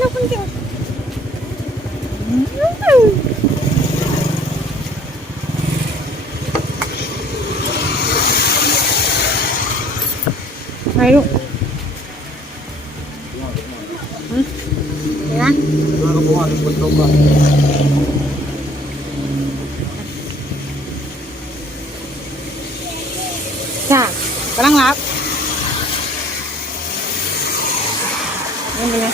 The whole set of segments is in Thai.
nó cũng chịu thấy không ừ. Thế đó. Chà, có đang lạp นี่เป็นไง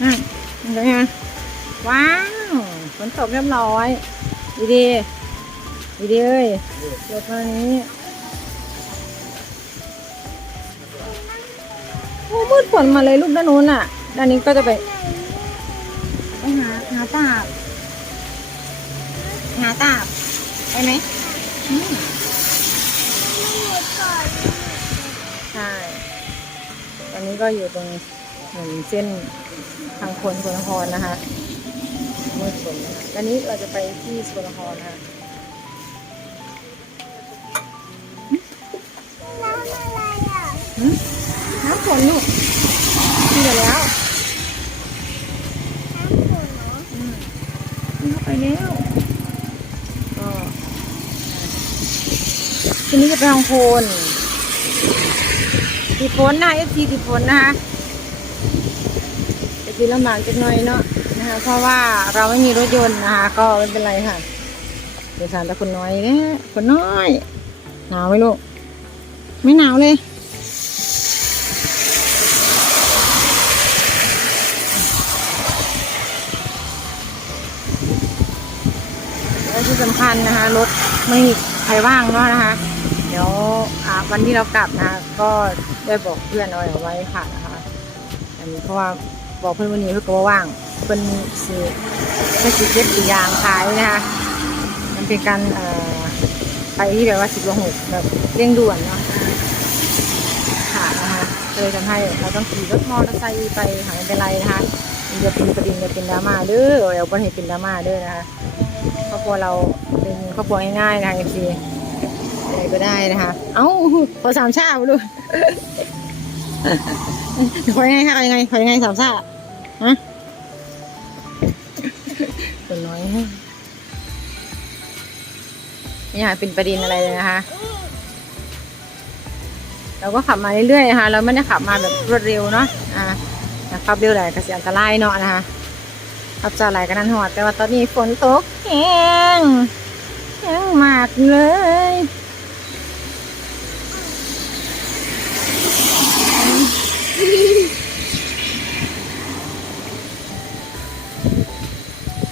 อืมเป็นไงว้าวฝนตกเรียบร้อยดีดีดีดีเอ้ยรถมานี้โอ้มืดฝนมาเลยลูกด้านนู้นอะ ด้านนี้ก็จะไปไปหาหาตาบหาตาบไปไหม นนี้ก็อยู่ตรงเหมือนเส้นทางคนสกลนครนะคะมืดฝนนะคะตอนนี้เราจะไปที่สกลนครนะคะน้ำอะไรอะหึน้ำฝนลูกที่เดี๋ยวแล้วน้ำฝนเหรออืมเข้าไปแล้วก็ทีนี้จะไปทางโคน ติฝนนะเอฟซีติฝนนะคะจะกินลำบากจักหน่อยเนาะนะคะ เพราะว่าเราไม่มีรถยนต์นะคะ ก็ไม่เป็นไรค่ะเดี๋ยวสารแต่คนน้อยเนี่ยคนน้อย หนาวไหมลูก ไม่หนาวเลยและที่สำคัญนะคะ รถไม่มีใครว่างเนาะนะคะ ดี๋ยววันที่เรากลับนะก็ได้บอกเพื่อนเอาไว้ค่ะนะคะอันนี้เพราะว่าบอกเพื่อนวันนี้เพื่อนก็ว่างเพื่อนซื้อแค่สิเก็บสียางขายนะคะมันเป็นการไปที่แบบว่าสิบโลหกแบบเร่งด่วนเนาะค่ะนะคะเลยทำให้เราต้องขี่รถมอเตอร์ไซค์ไปหาไม่เป็นไรนะคะมันจะเป็นประเด็นจะเป็นดราม่าเด้อเดี๋ยวบนเหตุเป็นดราม่าเด้อนะคะครอบครัวเราเป็นครอบครัวง่ายๆนะคะเอฟซี อะไรก็ได้นะคะ เอ้าขอสามชาไปดูขอยังไงคะเอยังไงขอยังไงสามชาฮะตัวน้อยไม่อยากเป็นประเด็นอะไรเลยนะคะ เราก็ขับมาเรื่อยๆนะคะ เราไม่ได้ขับมาแบบรวดเร็วเนาะ อ่าขับเร็วแหละก็เสียอันตรายเนาะนะคะขับจะหลกันนั่นหอดแต่ว่าตอนนี้ฝนตกแห้งแห้งมากเลย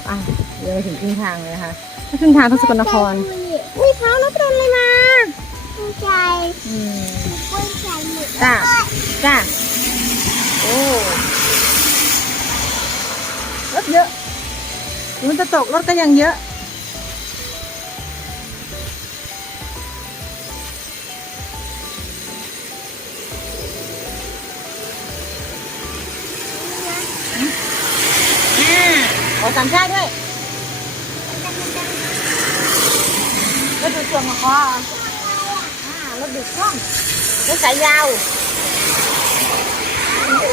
อะเดี๋ยวไปถึงครึ่งทางเลยนะคะครึ่งทางทั้งสกลนครอุ้ยเท้าแล้วไปโดนอะไรมาผู้ชายอืมผู้ชายหมดจ้าจ้าโอ้รถเยอะมันจะตกรถก็ยังเยอะ อสามชาติด้วยรถดูดส่วนของคออ่ารถดูดช่องรถสายยาว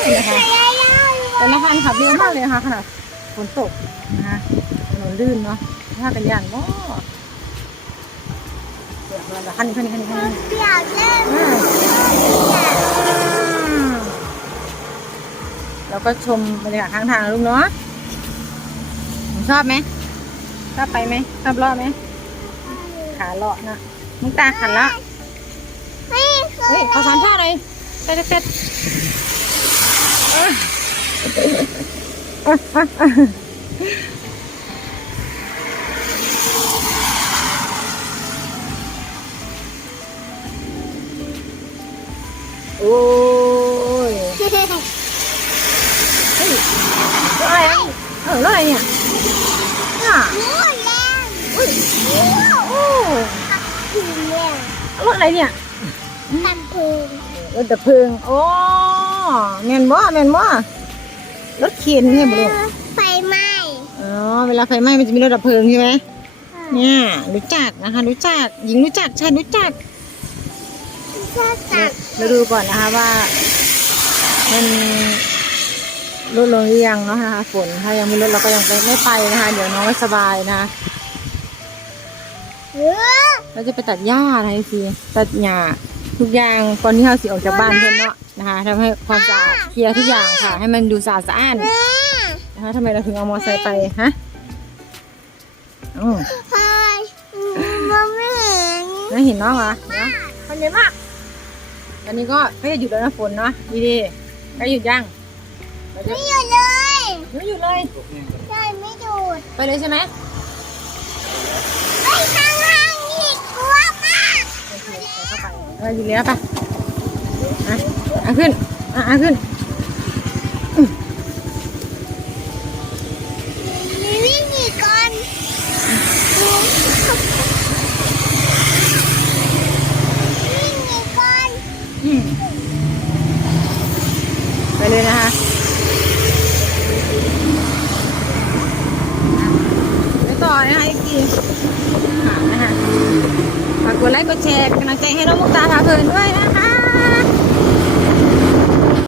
นี่นะคะใหญ่ใหญ่แต่ละคันขับเร็วมากเลยค่ะขนาดฝนตกนะคะถนนลื่นเนาะถ้ากันยานก็เสียงอะไรแบบคันนี้คันนี้คันนี้คันนี้เปียกเล่นอ่าเราก็ชมบรรยากาศข้างทางนะลูกเนาะหนู ชอบไหมชอบไปไหมชอบเลาะไหมขาเลาะนะมุกตาขันละไม่เคเฮ้ยยขอสามชาติเลยเป็ดเป็ดเอ้ยเอ้ยเอ้ยเอ้ยโอ้ยเฮ้ยอะไรอะเอออะไรเนี่ยน่ะโอ้ยแรงอุ้ยโอ้ถึงเนี่ยรถอะไรเนี่ยตันพึงรถดับเพลิงโอ้แม่นบ่แม่นบ่รถเข็นใช่ไหมลูกไฟไหม้อ๋อเวลาไฟไหม้มันจะมีรถดับเพลิงใช่ไหมเนี่ยรู้จักนะคะ รู้จักหญิงรู้จักชายรู้จักก็ตัดเราดูก่อนนะคะว่ามัน ลดลงหรือยังเนาะนะคะฝนถ้ายังไม่ลดเราก็ยังไปไม่ไปนะคะ เดี๋ยวน้องไม่สบายนะคะเออเราจะไปตัดหญ้าอะไรสิตัดหญ้าทุกอย่างก่อนที่เราสิออกจากบ้านเพื่อนเนาะนะคะทำให้ความสะอาดเคลียร์ทุกอย่างค่ะ ให้มันดูสะอาดสะอ้านแม่นะคะทำไมเราถึงเอามอเตอร์ไซค์ไปฮะอ๋อเฮ้ยมองไม่เห็นไม่เห็นน้องเหรอเดี๋ยวคนเดียวมากอันนี้ก็ก็จะหยุดแล้วนะฝนเนาะดีดีๆก็หยุดยังเราจะ ไม่หยุดเลยไม่หยุดเลยตกแห้งกันใช่ไม่หยุดไปเลยใช่ไหมไปข้างล่างนี่กลัวมากโอเคไปเข้าไปเอออยู่แล้วปะอะอะขึ้น อะอะขึ้น อยให้กีนะคะฝากกดไลค์กดแชร์เป็นกำลังใจให้น้องมุกตาพาเพลินด้วยนะคะ